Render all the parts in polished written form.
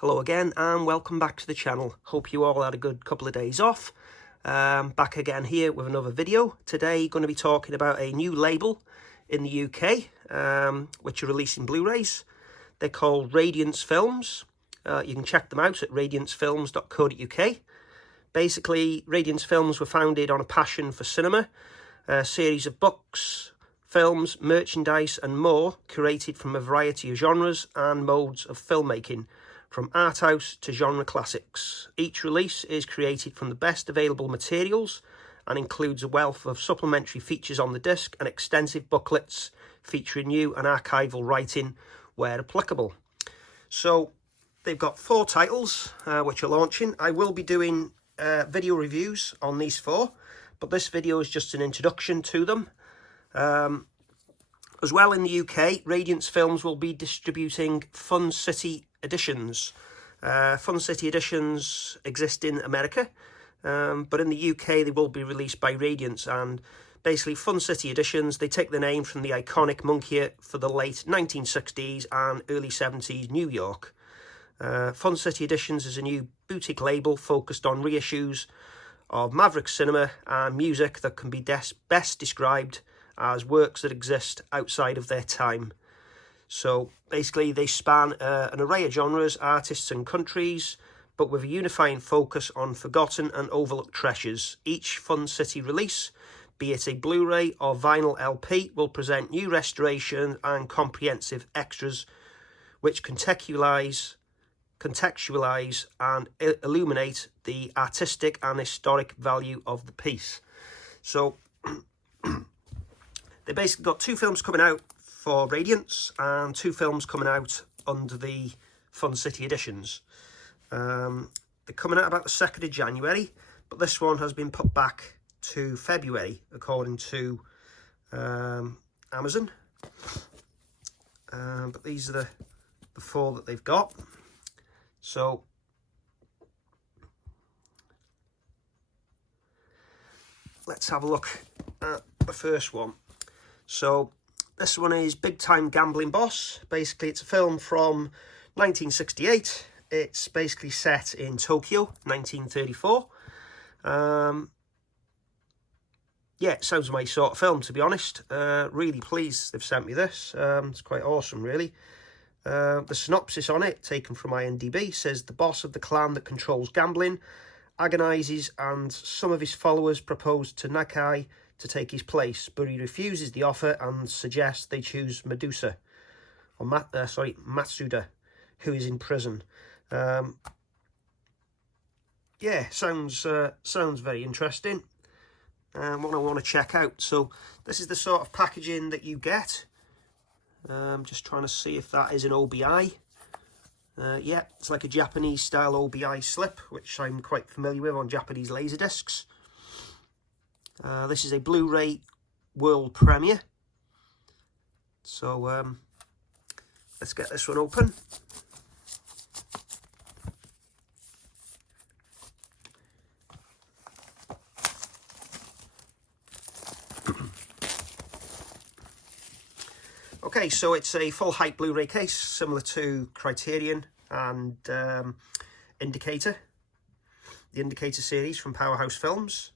Hello again and welcome back to the channel. Hope you all had a good couple of days off. Back again here with another video. Today going to be talking about a new label in the UK which are releasing Blu-rays. They're called Radiance Films. You can check them out at radiancefilms.co.uk. Basically, Radiance Films were founded on a passion for cinema, a series of books, films, merchandise and more curated from a variety of genres and modes of filmmaking, from art house to genre classics. Each release is created from the best available materials and includes a wealth of supplementary features on the disc and extensive booklets featuring new and archival writing where applicable. So they've got 4 titles which are launching. I will be doing video reviews on these 4, but this video is just an introduction to them. As well, in the UK, Radiance Films will be distributing Fun City editions. Fun City editions exist in America, but in the UK they will be released by Radiance. And basically, Fun City editions, they take the name from the iconic monkey for the late 1960s and early 70s New York. Fun City editions is a new boutique label focused on reissues of maverick cinema and music that can be best described as works that exist outside of their time. So basically they span an array of genres, artists and countries, but with a unifying focus on forgotten and overlooked treasures. Each Fun City release, be it a Blu-ray or vinyl LP, will present new restoration and comprehensive extras which contextualize and illuminate the artistic and historic value of the piece. So they basically got 2 films coming out for Radiance and 2 films coming out under the Fun City editions. They're coming out about the 2nd of January, but this one has been put back to February according to Amazon. But these are the 4 that they've got. So let's have a look at the first one. So this one is Big Time Gambling Boss. Basically, it's a film from 1968. It's basically set in Tokyo, 1934. Yeah, it sounds my sort of film, to be honest. Really pleased they've sent me this. It's quite awesome, really. The synopsis on it, taken from IMDb, says the boss of the clan that controls gambling agonises, and some of his followers propose to Nakai to take his place, but he refuses the offer and suggests they choose Matsuda, who is in prison. Yeah, sounds very interesting, and one I want to check out. So this is the sort of packaging that you get. Just trying to see if that is an OBI. Yeah, it's like a Japanese style OBI slip, which I'm quite familiar with on Japanese laserdiscs. This is a Blu-ray world premiere. So let's get this one open. Okay, so it's a full height Blu-ray case, similar to Criterion and Indicator, the Indicator series from Powerhouse Films.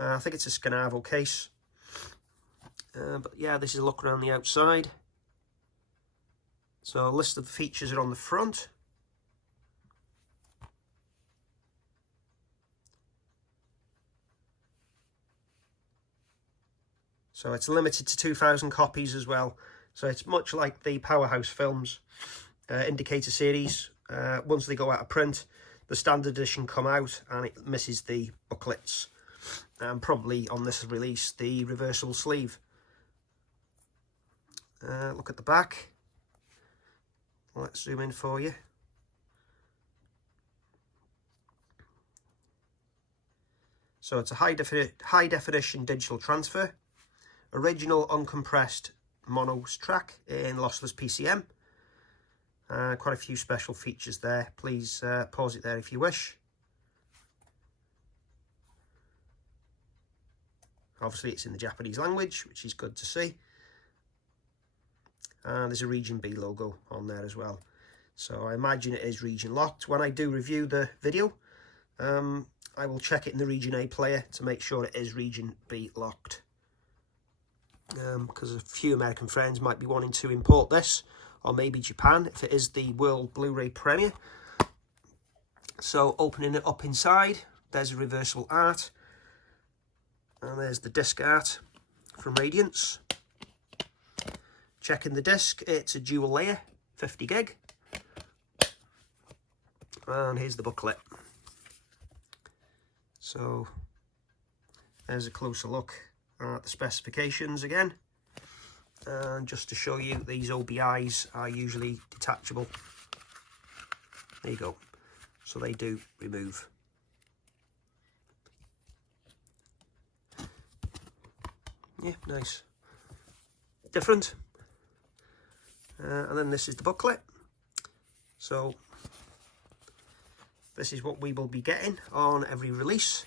I think it's a Scanavo case. But yeah, this is a look around the outside. So a list of the features are on the front. So it's limited to 2,000 copies as well. So it's much like the Powerhouse Films Indicator series. Once they go out of print, the standard edition come out and it misses the booklets. And probably on this release, the reversible sleeve. Look at the back. Let's zoom in for you. So it's a high definition digital transfer. Original uncompressed monos track in lossless PCM. Quite a few special features there. Please pause it there if you wish. Obviously it's in the Japanese language, which is good to see. And there's a Region B logo on there as well. So I imagine it is region locked. When I do review the video, I will check it in the region A player to make sure it is region B locked. Because a few American friends might be wanting to import this, or maybe Japan, if it is the world Blu-ray premiere. So opening it up inside, there's a reversible art, and there's the disc art from Radiance. Checking the disc, it's a dual layer, 50 gig. And here's the booklet. So there's a closer look at the specifications again. And just to show you, these OBIs are usually detachable. There you go. So they do remove. Yeah, nice. Different. And then this is the booklet. So this is what we will be getting on every release.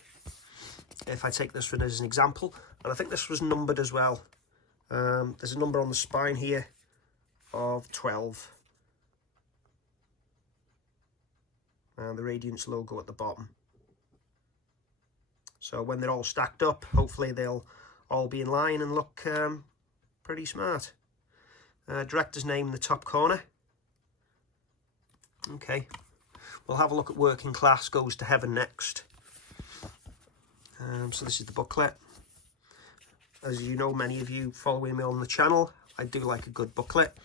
If I take this one as an example, and I think this was numbered as well. There's a number on the spine here of 12. And the Radiance logo at the bottom. So when they're all stacked up, hopefully they'll all be in line and look pretty smart. Director's name in the top corner. Okay, we'll have a look at Working Class Goes to Heaven next. So this is the booklet. As you know, many of you following me on the channel, I do like a good booklet.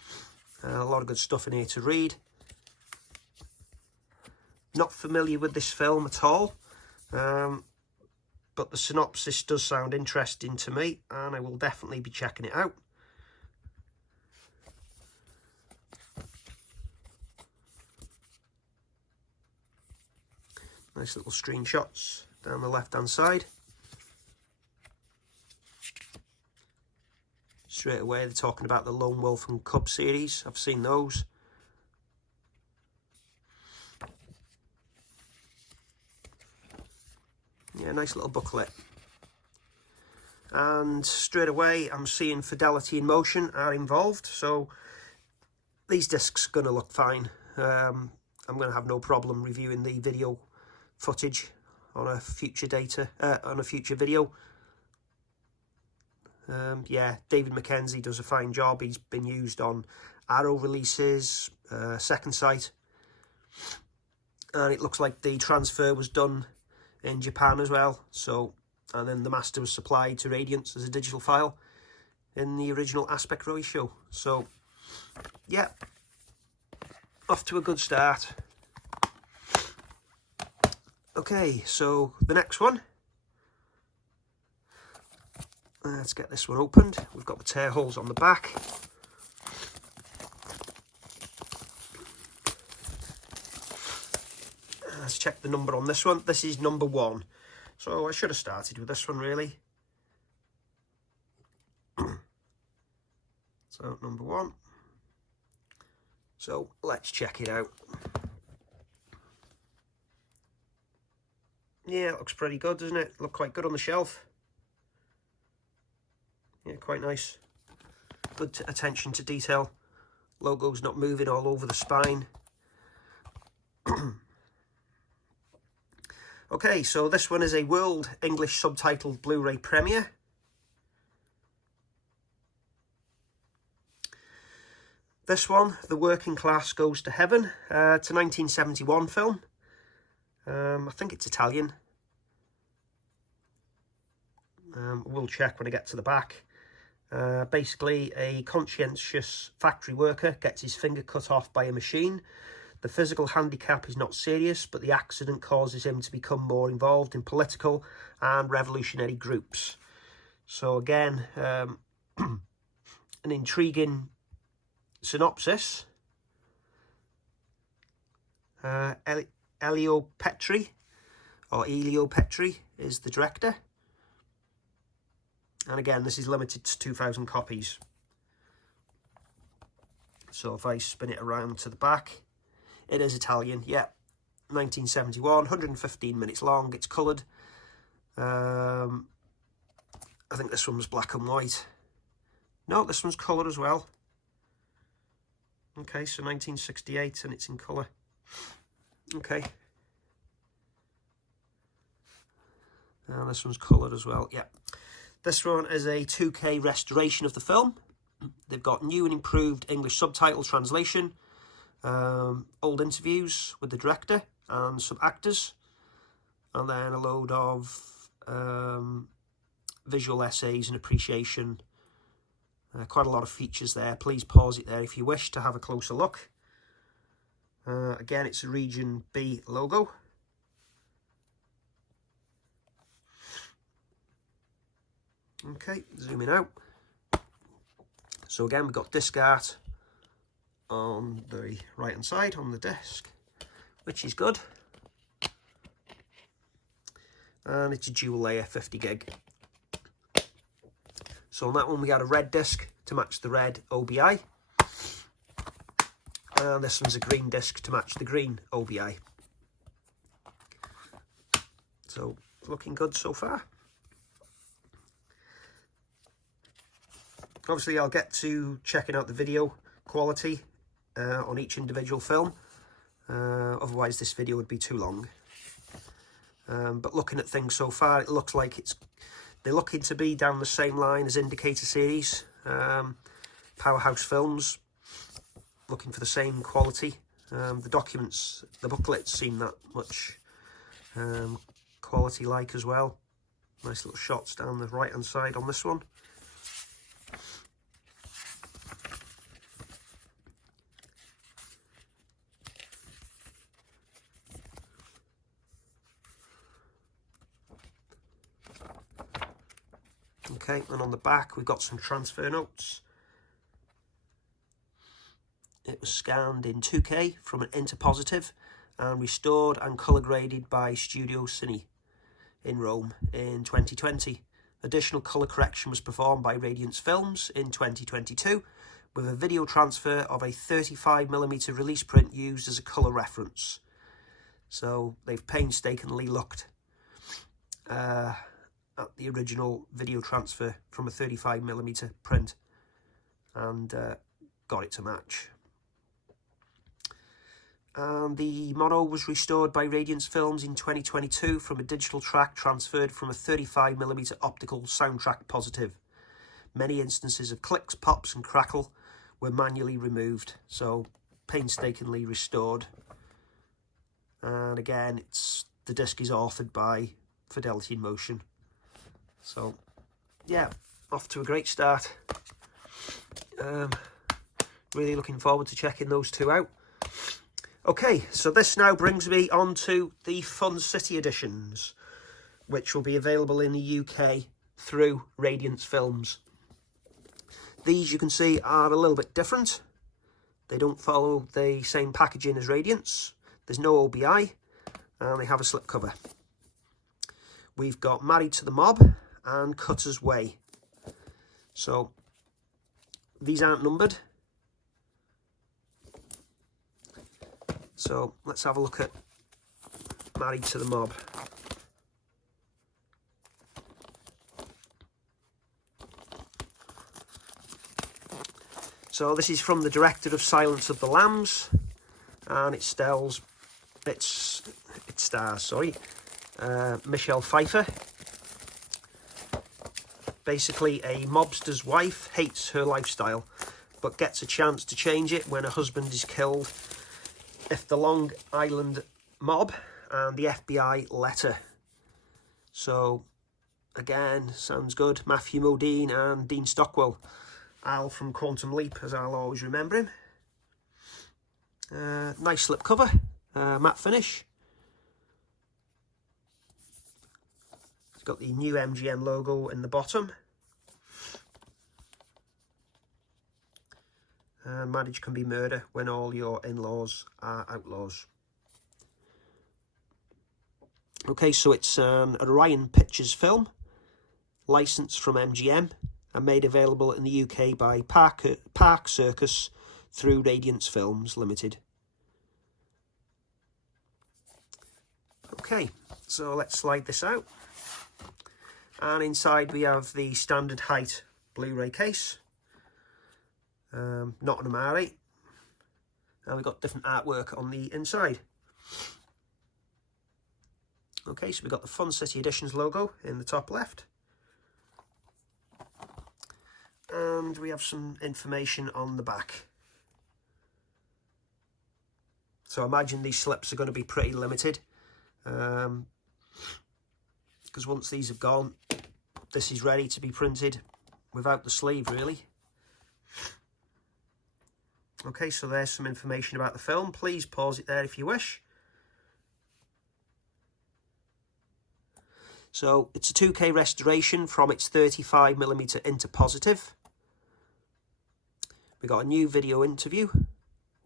A lot of good stuff in here to read. Not familiar with this film at all, but the synopsis does sound interesting to me, and I will definitely be checking it out. Nice little screenshots down the left hand side. Straight away they're talking about the Lone Wolf and Cub series. I've seen those. Yeah, nice little booklet. And straight away I'm seeing Fidelity and Motion are involved, so these discs are going to look fine. I'm going to have no problem reviewing the video footage on a future video. Yeah, David Mackenzie does a fine job. He's been used on Arrow releases, Second Sight, and it looks like the transfer was done in Japan as well. So, and then the master was supplied to Radiance as a digital file in the original aspect ratio. So, yeah, off to a good start. Okay, so the next one. Let's get this one opened. We've got the tear holes on the back. Let's check the number on this one. This is number 1. So I should have started with this one, really. So number 1. So let's check it out. Yeah, it looks pretty good, doesn't it? Look quite good on the shelf. Yeah, quite nice. Good attention to detail. Logo's not moving all over the spine. Okay, so this one is a world English subtitled Blu-ray premiere. This one, The Working Class Goes to Heaven. It's a 1971 film. I think it's Italian. We'll check when I get to the back. Basically, a conscientious factory worker gets his finger cut off by a machine. The physical handicap is not serious, but the accident causes him to become more involved in political and revolutionary groups. So again, an intriguing synopsis. Elio Petri is the director. And again, this is limited to 2,000 copies. So if I spin it around to the back, it is Italian, yeah. 1971, 115 minutes long, it's coloured. I think this one was black and white. No, this one's coloured as well. Okay, so 1968, and it's in colour. Okay. And this one's coloured as well, yeah. This one is a 2K restoration of the film. They've got new and improved English subtitle translation, old interviews with the director and some actors, and then a load of visual essays and appreciation. Quite a lot of features there. Please pause it there if you wish to have a closer look. Again, it's a Region B logo. Okay, zooming out. So again, we've got disc art on the right hand side on the disc, which is good. And it's a dual layer 50 gig. So on that one we got a red disc to match the red OBI. And this one's a green disc to match the green OBI. So looking good so far. Obviously I'll get to checking out the video quality on each individual film. Otherwise this video would be too long. But looking at things so far, it looks like they're looking to be down the same line as Indicator series, Powerhouse Films, looking for the same quality. The documents, the booklets seem that much quality like as well. Nice little shots down the right hand side on this one. Okay, and on the back we've got some transfer notes. It was scanned in 2K from an interpositive and restored and colour graded by Studio Cine in Rome in 2020. Additional colour correction was performed by Radiance Films in 2022 with a video transfer of a 35mm release print used as a colour reference. So they've painstakingly looked at the original video transfer from a 35mm print and got it to match. And the mono was restored by Radiance Films in 2022 from a digital track transferred from a 35mm optical soundtrack positive. Many instances of clicks, pops and crackle were manually removed, so painstakingly restored. And again, the disc is authored by Fidelity in Motion. So yeah, off to a great start. Really looking forward to checking those two out. Okay, so this now brings me on to the Fun City editions, which will be available in the UK through Radiance Films. These, you can see, are a little bit different. They don't follow the same packaging as Radiance. There's no OBI, and they have a slipcover. We've got Married to the Mob and Cutter's Way. So these aren't numbered. So let's have a look at Married to the Mob. So this is from the director of Silence of the Lambs, and it stars Michelle Pfeiffer. Basically, a mobster's wife hates her lifestyle, but gets a chance to change it when her husband is killed if the Long Island mob and the FBI let her. So, again, sounds good. Matthew Modine and Dean Stockwell. Al from Quantum Leap, as I'll always remember him. Nice slipcover, matte finish. It's got the new MGM logo in the bottom. Marriage can be murder when all your in-laws are outlaws. Okay, so it's an Orion Pictures film, licensed from MGM and made available in the UK by Park Circus through Radiance Films Limited. Okay, so let's slide this out. And inside we have the standard height Blu-ray case. Not an Amari, and we've got different artwork on the inside. Okay, so we've got the Fun City Editions logo in the top left. And we have some information on the back. So I imagine these slips are going to be pretty limited. Because once these have gone, this is ready to be printed without the sleeve, really. Okay, so there's some information about the film. Please pause it there if you wish. So it's a 2K restoration from its 35mm interpositive. We got a new video interview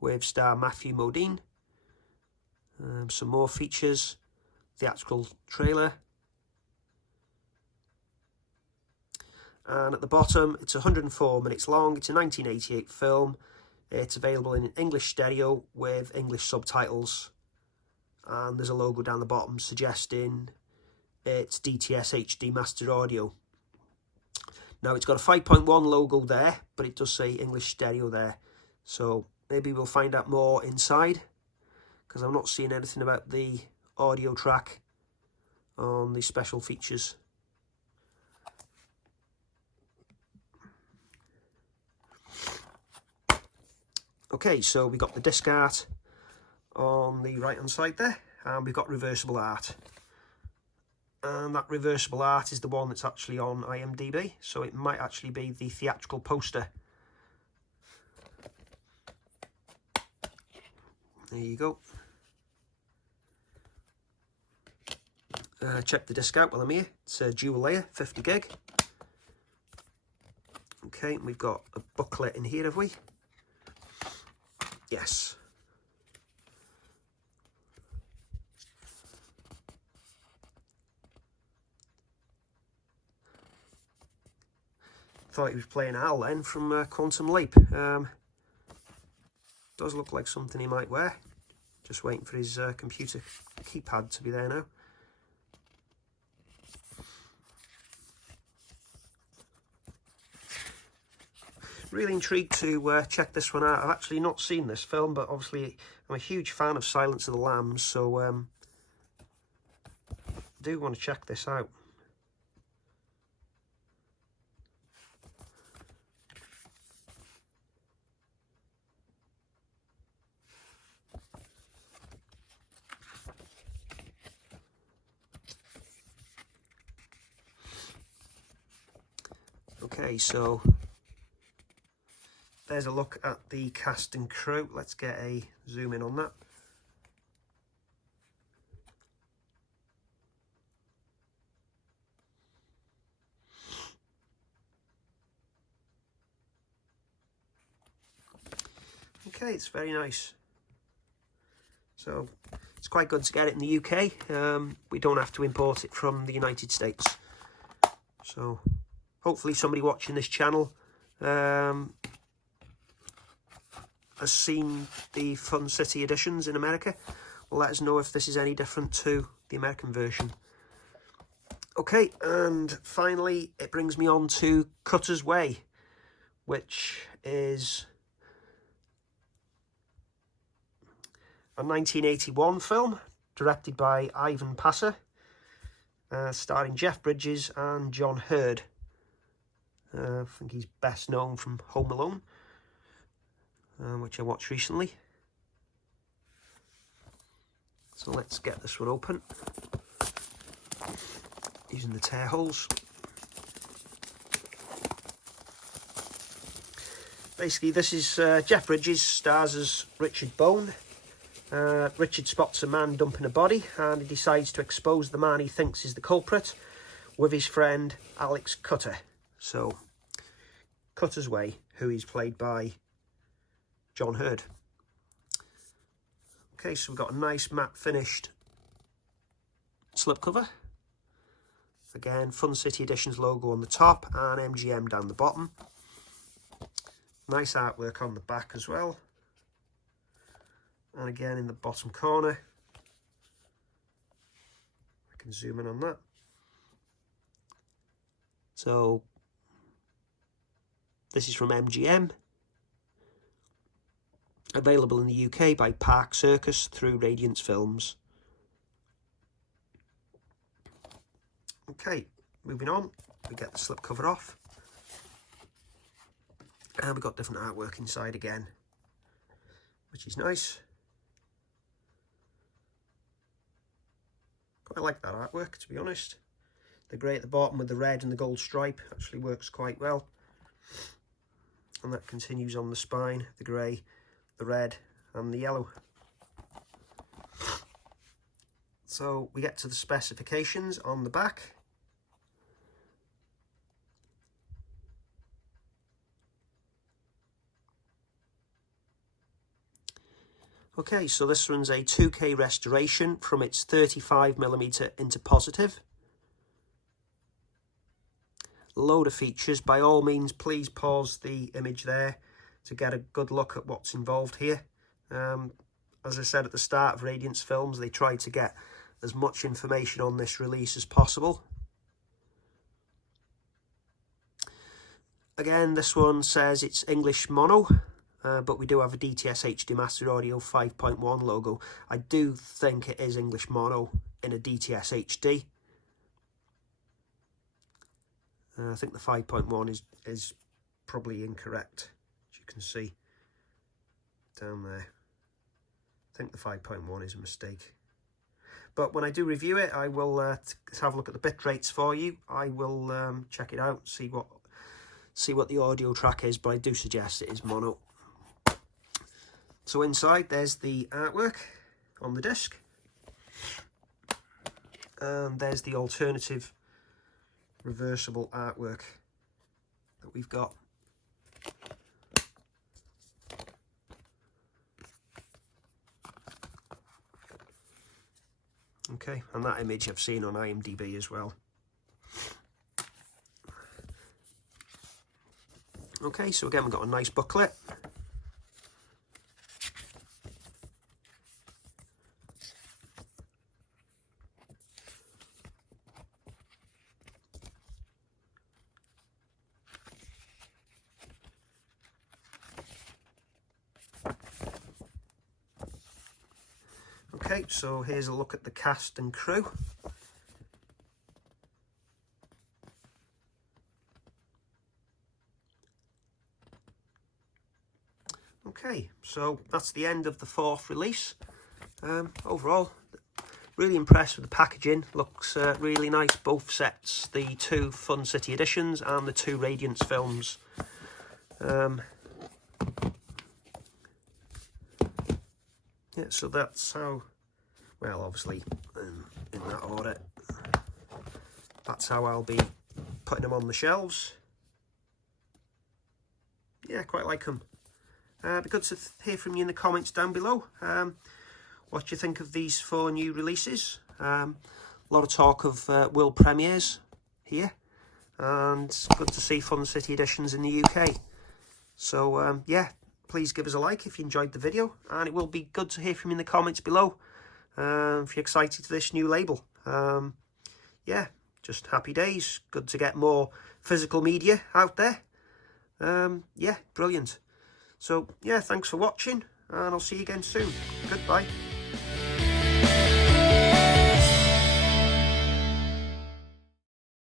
with star Matthew Modine. Some more features, theatrical trailer. And at the bottom, it's 104 minutes long. It's a 1988 film. It's available in English stereo with English subtitles. And there's a logo down the bottom suggesting it's DTS HD Master Audio. Now it's got a 5.1 logo there, but it does say English stereo there. So maybe we'll find out more inside, because I'm not seeing anything about the audio track on the special features. Okay, so we got the disc art on the right hand side there, and we've got reversible art. And that reversible art is the one that's actually on IMDb, so it might actually be the theatrical poster. There you go. Check the disc out while I'm here. It's a dual layer, 50 gig. Okay, we've got a booklet in here, have we? Yes. Thought he was playing Al then from Quantum Leap. Does look like something he might wear. Just waiting for his computer keypad to be there now. Really intrigued to check this one out. I've actually not seen this film, but obviously I'm a huge fan of Silence of the Lambs, so I do want to check this out. Okay, so there's a look at the cast and crew. Let's get a zoom in on that. Okay, it's very nice. So it's quite good to get it in the UK. We don't have to import it from the United States. So hopefully somebody watching this channel has seen the Fun City editions in America. Well, let us know if this is any different to the American version. Okay, and finally it brings me on to Cutter's Way, which is a 1981 film directed by Ivan Passer, starring Jeff Bridges and John Hurd. I think he's best known from Home Alone, which I watched recently. So let's get this one open using the tear holes. Basically, this is Jeff Bridges stars as Richard Bone. Richard spots a man dumping a body, and he decides to expose the man he thinks is the culprit with his friend Alex Cutter. So, Cutter's Way, who is played by John Hurd. Okay, so we've got a nice matte finished slipcover. Again, Fun City Editions logo on the top and MGM down the bottom. Nice artwork on the back as well. And again in the bottom corner. I can zoom in on that. So this is from MGM. Available in the UK by Park Circus through Radiance Films. Okay, moving on, we get the slipcover off. And we've got different artwork inside again, which is nice. Quite like that artwork, to be honest. The grey at the bottom with the red and the gold stripe actually works quite well. And that continues on the spine, the grey, the red and the yellow. So we get to the specifications on the back. Okay, so this one's a 2K restoration from its 35mm into positive. Load of features. By all means, please pause the image there to get a good look at what's involved here. As I said at the start of Radiance Films, they tried to get as much information on this release as possible. Again, this one says it's English mono. But we do have a DTS HD Master Audio 5.1 logo. I do think it is English mono in a DTS HD. I think the 5.1 is probably incorrect, as you can see down there. I think the 5.1 is a mistake. But when I do review it, I will have a look at the bit rates for you. I will check it out, see what the audio track is, but I do suggest it is mono. So inside there's the artwork on the disc, and there's the alternative reversible artwork that we've got. Okay, and that image I've seen on IMDb as well. Okay, so again we've got a nice booklet. Okay, so here's a look at the cast and crew. Okay, so that's the end of the 4th release. Overall, really impressed with the packaging. Looks really nice, both sets, the 2 Fun City editions and the 2 Radiance Films. Yeah, so that's how, well, obviously in that order, that's how I'll be putting them on the shelves. Yeah, quite like them. It'd be good to hear from you in the comments down below. What do you think of these 4 new releases? A lot of talk of world premieres here, and good to see Fun City editions in the UK. So yeah, please give us a like if you enjoyed the video, and it will be good to hear from you in the comments below if you're excited for this new label. Yeah, just happy days. Good to get more physical media out there. Yeah, brilliant. So yeah, thanks for watching, and I'll see you again soon. Goodbye.